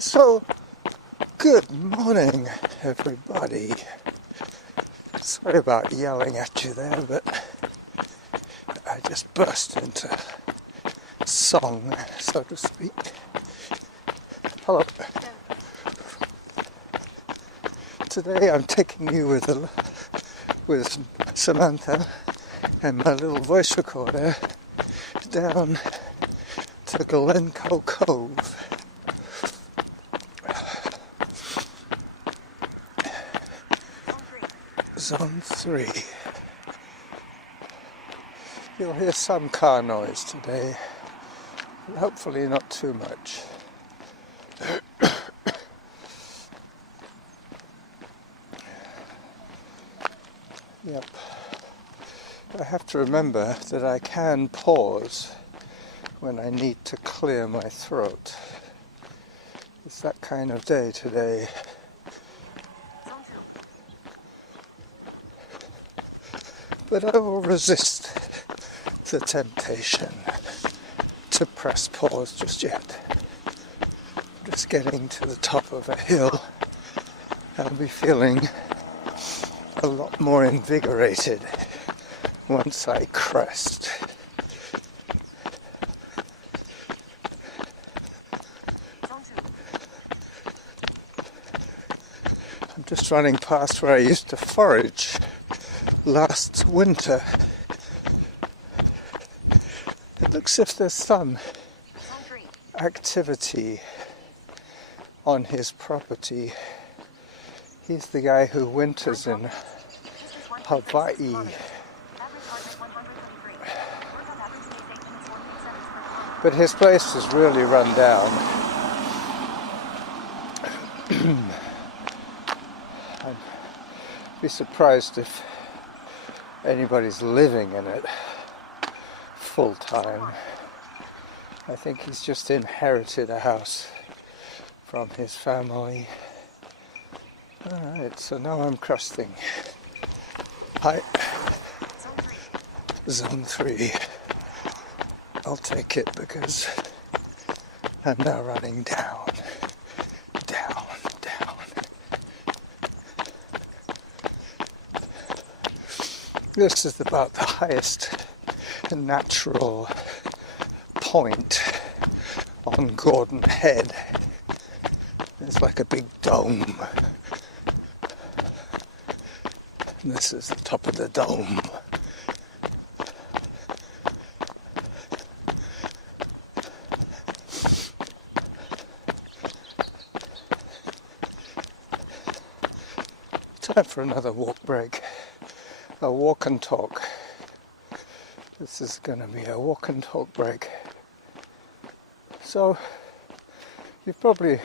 So, good morning, everybody. Sorry about yelling at you there, but I just burst into song, so to speak. Hello. Today I'm taking you with Samantha and my little voice recorder down to Glencoe Cove. Zone 3. You'll hear some car noise today, but hopefully not too much. Yep. I have to remember that I can pause when I need to clear my throat. It's that kind of day today. But I will resist the temptation to press pause just yet. Just getting to the top of a hill, I'll be feeling a lot more invigorated once I crest. I'm just running past where I used to forage last winter. It looks as if there's some activity on his property. He's the guy who winters in Hawaii. But his place is really run down. I'd be surprised if anybody's living in it full time. I think he's just inherited a house from his family. Alright, so now I'm cresting. Hi. Zone 3. I'll take it because I'm now running down. This is about the highest natural point on Gordon Head. It's like a big dome. And this is the top of the dome. Time for another walk break. A walk and talk. This is going to be a walk and talk break. So, you've probably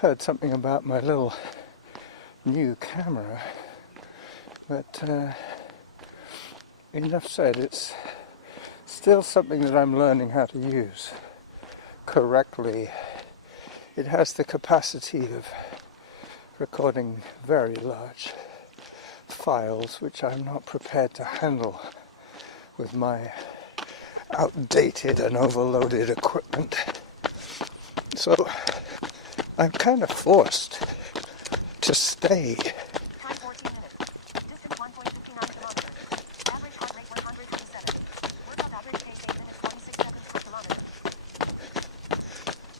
heard something about my little new camera, but enough said, it's still something that I'm learning how to use correctly. It has the capacity of recording very large files, which I'm not prepared to handle with my outdated and overloaded equipment. So I'm kind of forced to stay.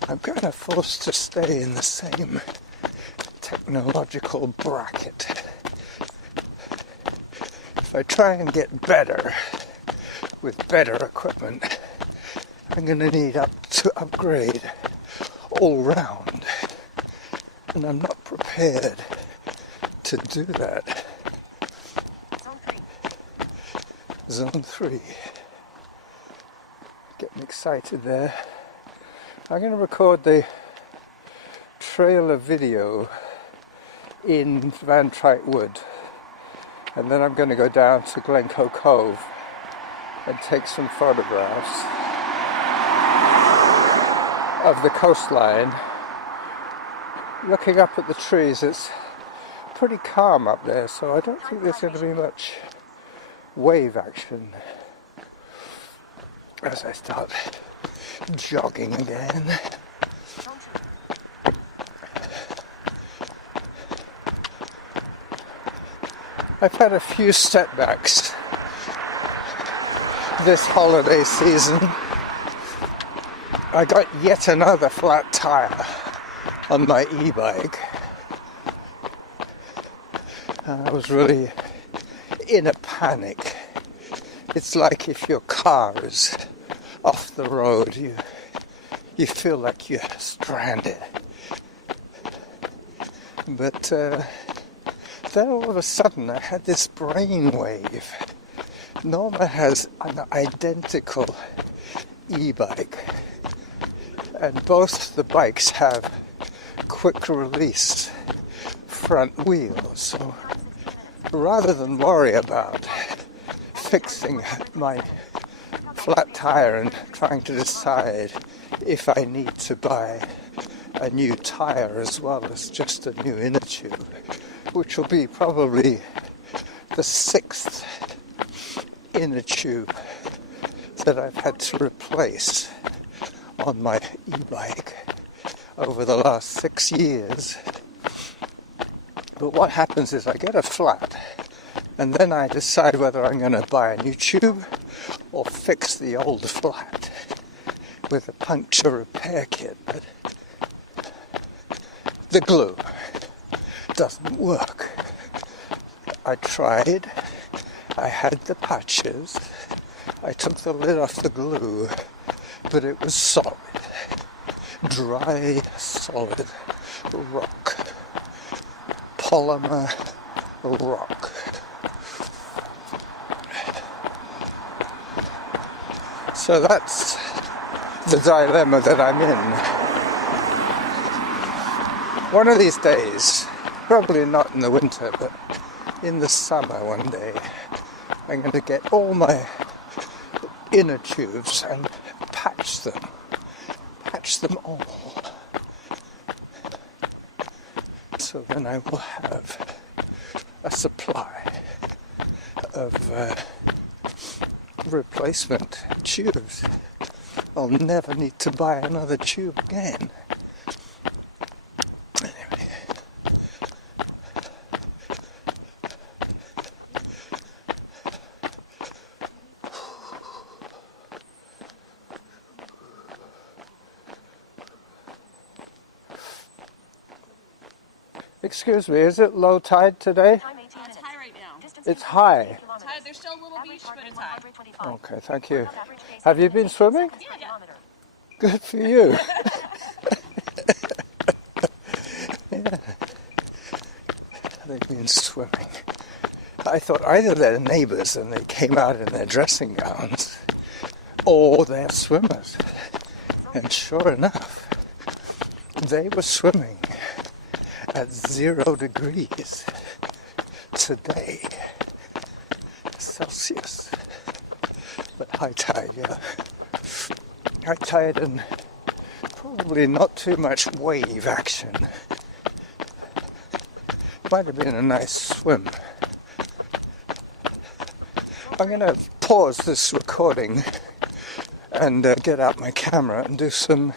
I'm kind of forced to stay in the same technological bracket. If I try and get better with better equipment, I'm going to need to upgrade all round, and I'm not prepared to do that. Zone 3. Getting excited there. I'm going to record the trailer video in Van Trite Wood, and then I'm going to go down to Glencoe Cove and take some photographs of the coastline. Looking up at the trees, it's pretty calm up there, so I don't think there's going to be much wave action as I start jogging again. I've had a few setbacks this holiday season. I got yet another flat tire on my e-bike. I was really in a panic. It's like if your car is off the road, you feel like you're stranded. But then all of a sudden I had this brainwave. Norma has an identical e-bike, and both the bikes have quick release front wheels. So rather than worry about fixing my flat tire and trying to decide if I need to buy a new tire as well as just a new inner tube, which will be probably the 6th inner tube that I've had to replace on my e-bike over the last 6 years. But what happens is I get a flat, and then I decide whether I'm going to buy a new tube or fix the old flat with a puncture repair kit. But the glue doesn't work. I tried, I had the patches, I took the lid off the glue, but it was solid. Dry, solid rock. Polymer rock. So that's the dilemma that I'm in. One of these days, probably not in the winter, but in the summer one day, I'm going to get all my inner tubes and patch them all. So then I will have a supply of replacement tubes. I'll never need to buy another tube again. Anyway. Excuse me, is it low tide today? It's high right now. It's high. Tide, there's still a little beach, but it's high. Okay, thank you. Have you been swimming? Yeah. Good for you. Yeah. They've been swimming. I thought either they're neighbours and they came out in their dressing gowns, or they're swimmers. And sure enough, they were swimming at 0 degrees today, Celsius. But high tide, yeah. High tide and probably not too much wave action. Might have been a nice swim. I'm going to pause this recording and get out my camera and do some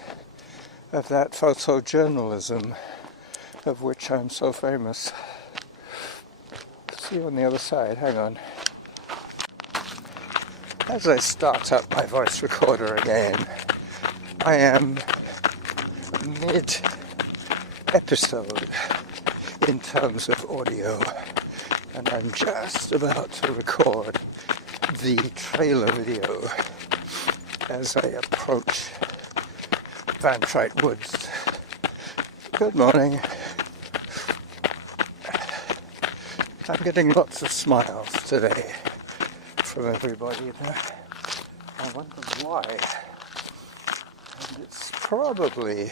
of that photojournalism of which I'm so famous. See you on the other side, hang on. As I start up my voice recorder again, I am mid-episode in terms of audio, and I'm just about to record the trailer video as I approach Van Trite Woods. Good morning. I'm getting lots of smiles today from everybody there. I wonder why. And it's probably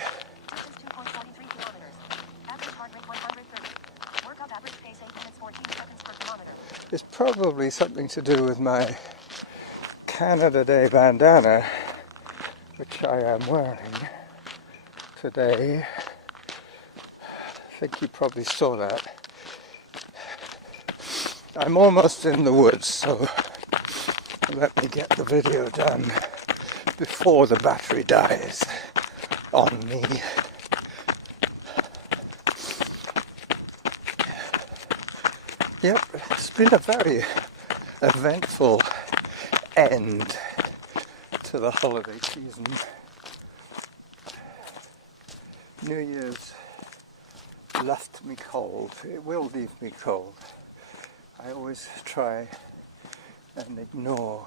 something to do with my Canada Day bandana, which I am wearing today. I think you probably saw that. I'm almost in the woods, so let me get the video done before the battery dies on me. Yep, it's been a very eventful end to the holiday season. New Year's left me cold. It will leave me cold. I always try and ignore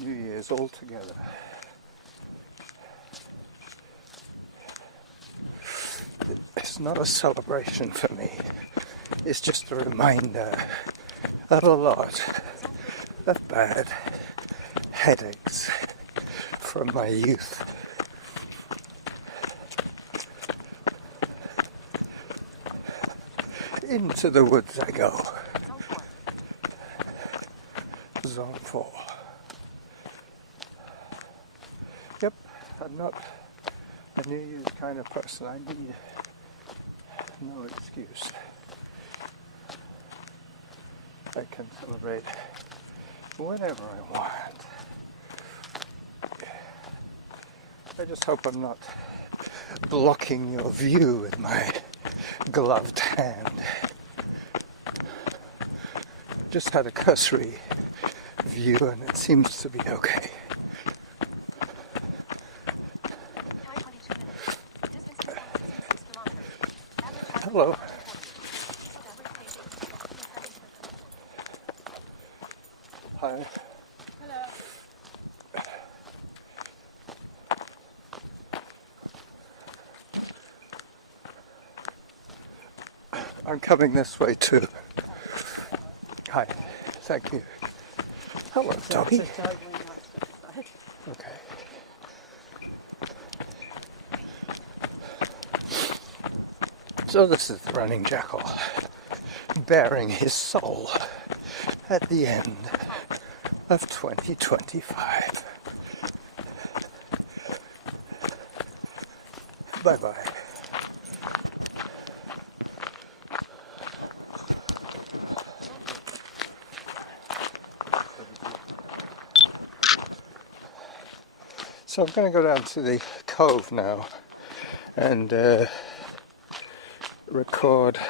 New Year's altogether. It's not a celebration for me. It's just a reminder of a lot of bad headaches from my youth. Into the woods I go. Zone 4. Yep, I'm not a New Year's kind of person. I need no excuse. I can celebrate whenever I want. I just hope I'm not blocking your view with my gloved hand. Just had a cursory view and it seems to be okay. Hello. Hi. Hello. I'm coming this way too. Hi. Thank you. Hello, Toby. Okay. So this is the running jackal, bearing his soul at the end of 2025. Bye-bye. So I'm going to go down to the Cove now and record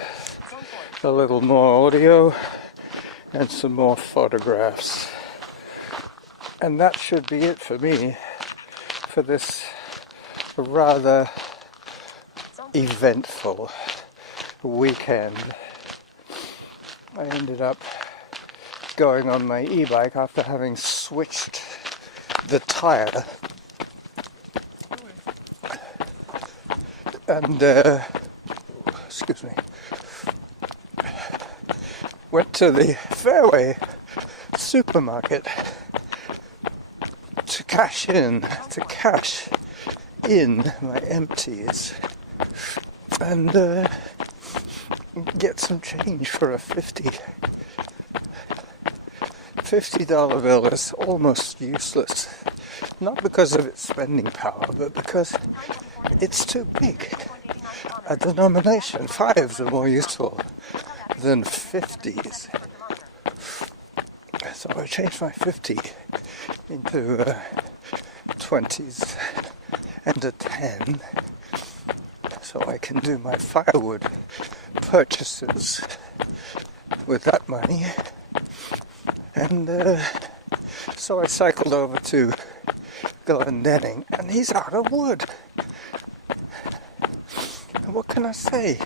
a little more audio and some more photographs. And that should be it for me for this rather eventful weekend. I ended up going on my e-bike after having switched the tire and excuse me, went to the Fairway supermarket to cash in my empties and get some change for a $50 bill. Is almost useless, not because of its spending power, but because it's too big a denomination. Fives are more useful than 50s. So I changed my 50 into 20s and a 10 so I can do my firewood purchases with that money. And so I cycled over to Glencoe and he's out of wood. What can I say?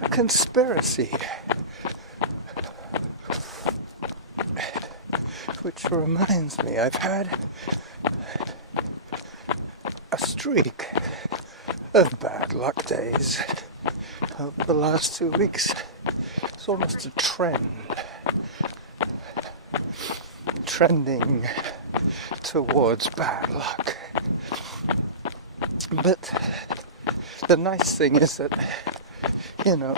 A conspiracy. Which reminds me, I've had a streak of bad luck days over the last 2 weeks. It's almost a trend. Trending towards bad luck. But the nice thing is that, you know,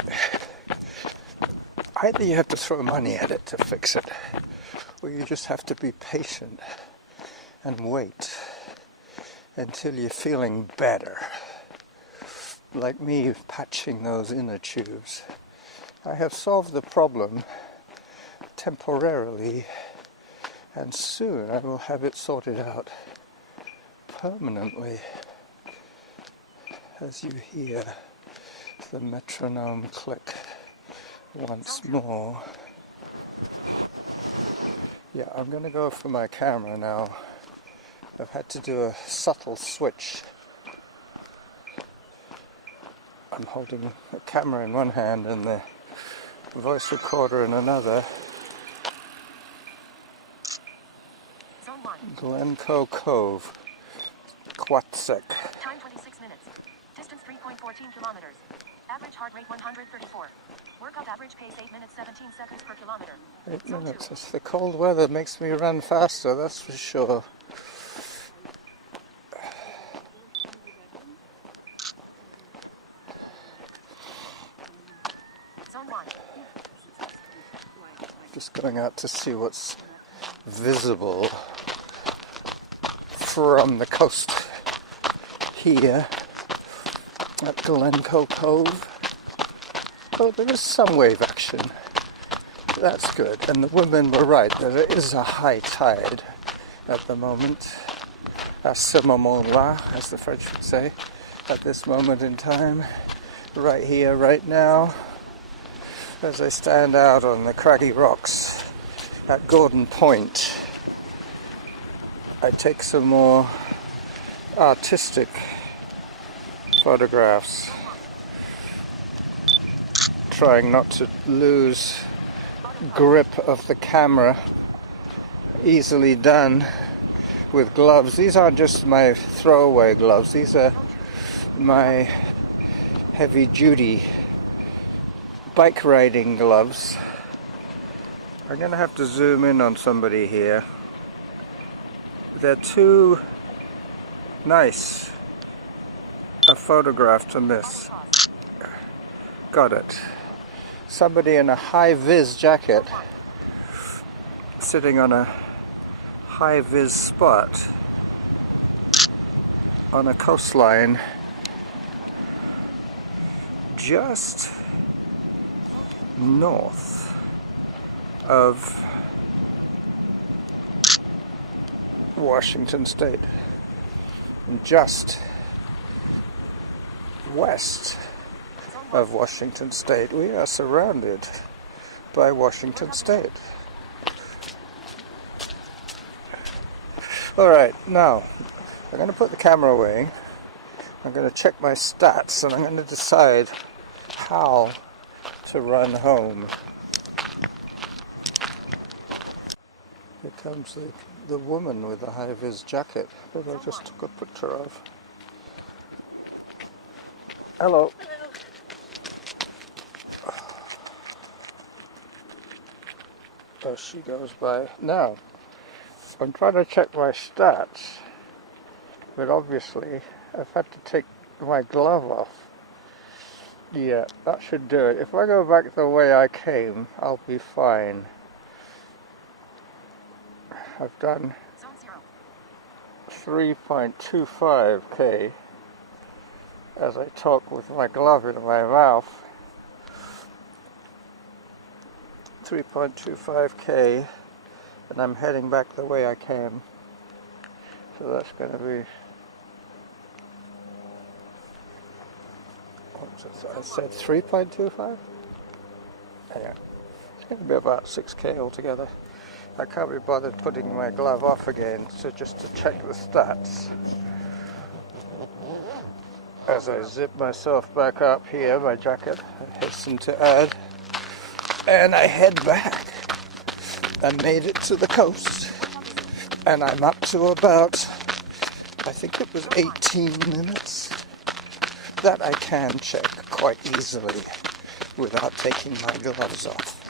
either you have to throw money at it to fix it, or you just have to be patient and wait until you're feeling better. Like me patching those inner tubes. I have solved the problem temporarily, and soon I will have it sorted out permanently. As you hear the metronome click once more. Yeah, I'm going to go for my camera now. I've had to do a subtle switch. I'm holding the camera in one hand and the voice recorder in another. Glencoe Cove, Quatsec. Time 26 minutes. Distance 3.14 kilometers. Average heart rate 134. Workout average pace 8 minutes 17 seconds per kilometer. 8 minutes. It's the cold weather makes me run faster, that's for sure. Zone 1. Just going out to see what's visible from the coast here at Glencoe Cove. Oh, there is some wave action. That's good. And the women were right. There is a high tide at the moment. À ce moment-là, as the French would say, at this moment in time. Right here, right now, as I stand out on the craggy rocks at Gordon Point. I take some more artistic photographs, trying not to lose grip of the camera. Easily done with gloves. These aren't just my throwaway gloves, these are my heavy duty bike riding gloves. I'm going to have to zoom in on somebody here. They're too nice a photograph to miss. Got it. Somebody in a high-vis jacket sitting on a high-vis spot on a coastline just north of Washington State, and just west of Washington State. We are surrounded by Washington State. Alright, now I'm going to put the camera away. I'm going to check my stats and I'm going to decide how to run home. Here comes the woman with the high-vis jacket that I just took a picture of. Hello. As she goes by. Now, I'm trying to check my stats, but obviously I've had to take my glove off. Yeah, that should do it. If I go back the way I came, I'll be fine. I've done 3.25k as I talk with my glove in my mouth. 3.25k, and I'm heading back the way I came. So that's going to be, I said 3.25? Yeah, it's going to be about 6k altogether. I can't be bothered putting my glove off again, so just to check the stats. As I zip myself back up here, my jacket, I hasten to add, and I head back. I made it to the coast, and I'm up to about, I think it was 18 minutes. That I can check quite easily without taking my gloves off.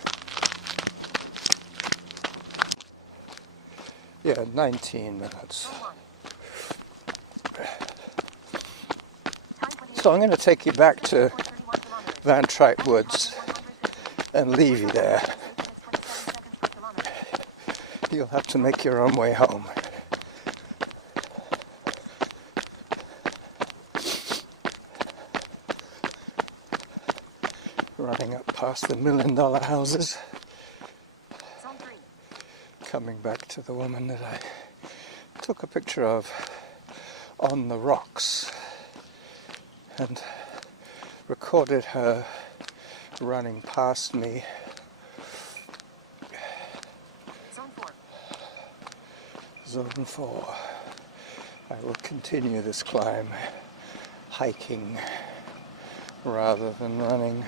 Yeah, 19 minutes. So I'm going to take you back to Van Trite Woods and leave you there. You'll have to make your own way home. Running up past the $1 million houses. Coming back to the woman that I took a picture of on the rocks and recorded her running past me. Zone 4. Zone 4. I will continue this climb hiking rather than running.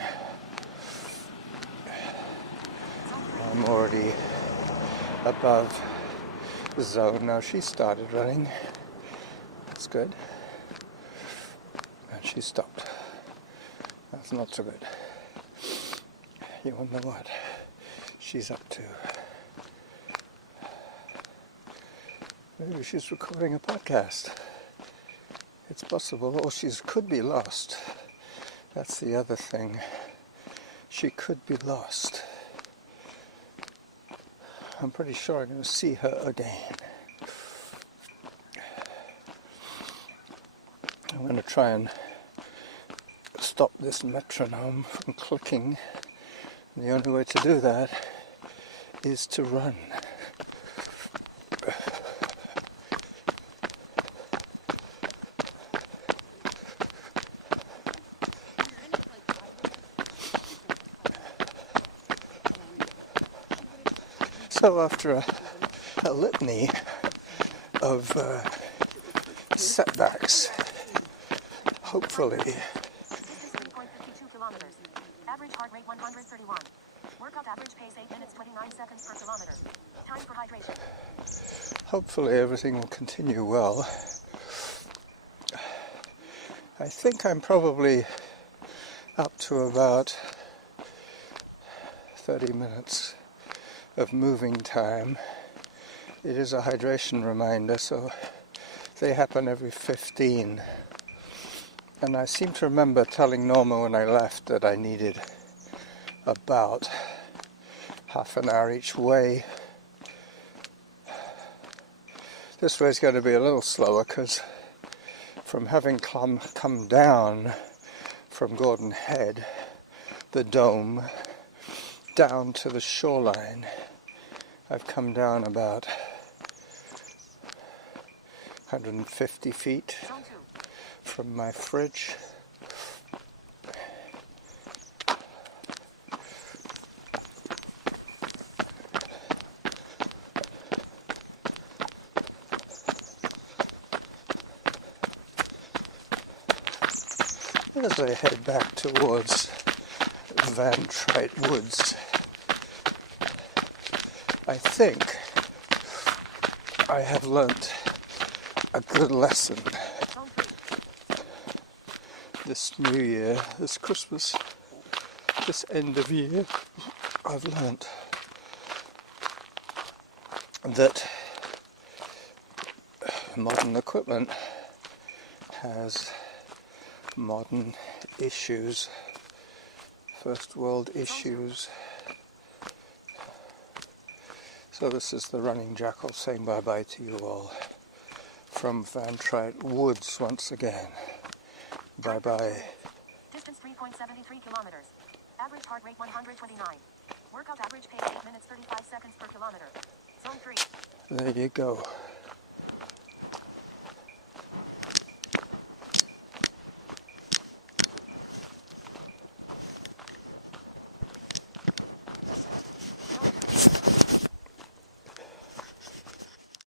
I'm already above the zone. Now she started running. That's good. And she stopped. That's not so good. You wonder what she's up to. Maybe she's recording a podcast. It's possible. Or she could be lost. That's the other thing. She could be lost. I'm pretty sure I'm going to see her again. I'm going to try and stop this metronome from clicking. And the only way to do that is to run. So after a litany of setbacks, hopefully 3.52 kilometers. Average heart rate 131. Workout average pace 8 minutes 29 seconds per kilometer. Time for hydration. hopefully everything will continue well. I think I'm probably up to about 30 minutes of moving time. It is a hydration reminder, so they happen every 15. And I seem to remember telling Norma when I left that I needed about half an hour each way. This way is going to be a little slower because from having come down from Gordon Head, the dome, down to the shoreline, I've come down about 150 feet from my fridge. As I head back towards Van Trite Woods, I think I have learnt a good lesson this New Year, this Christmas, this end of year. I've learnt that modern equipment has modern issues, first world issues. So this is the running Jackal saying bye-bye to you all from Van Trite Woods once again. Bye-bye. Distance 3.73 kilometers. Average heart rate 129. Workout average pace 8 minutes 35 seconds per kilometer. Zone 3. There you go.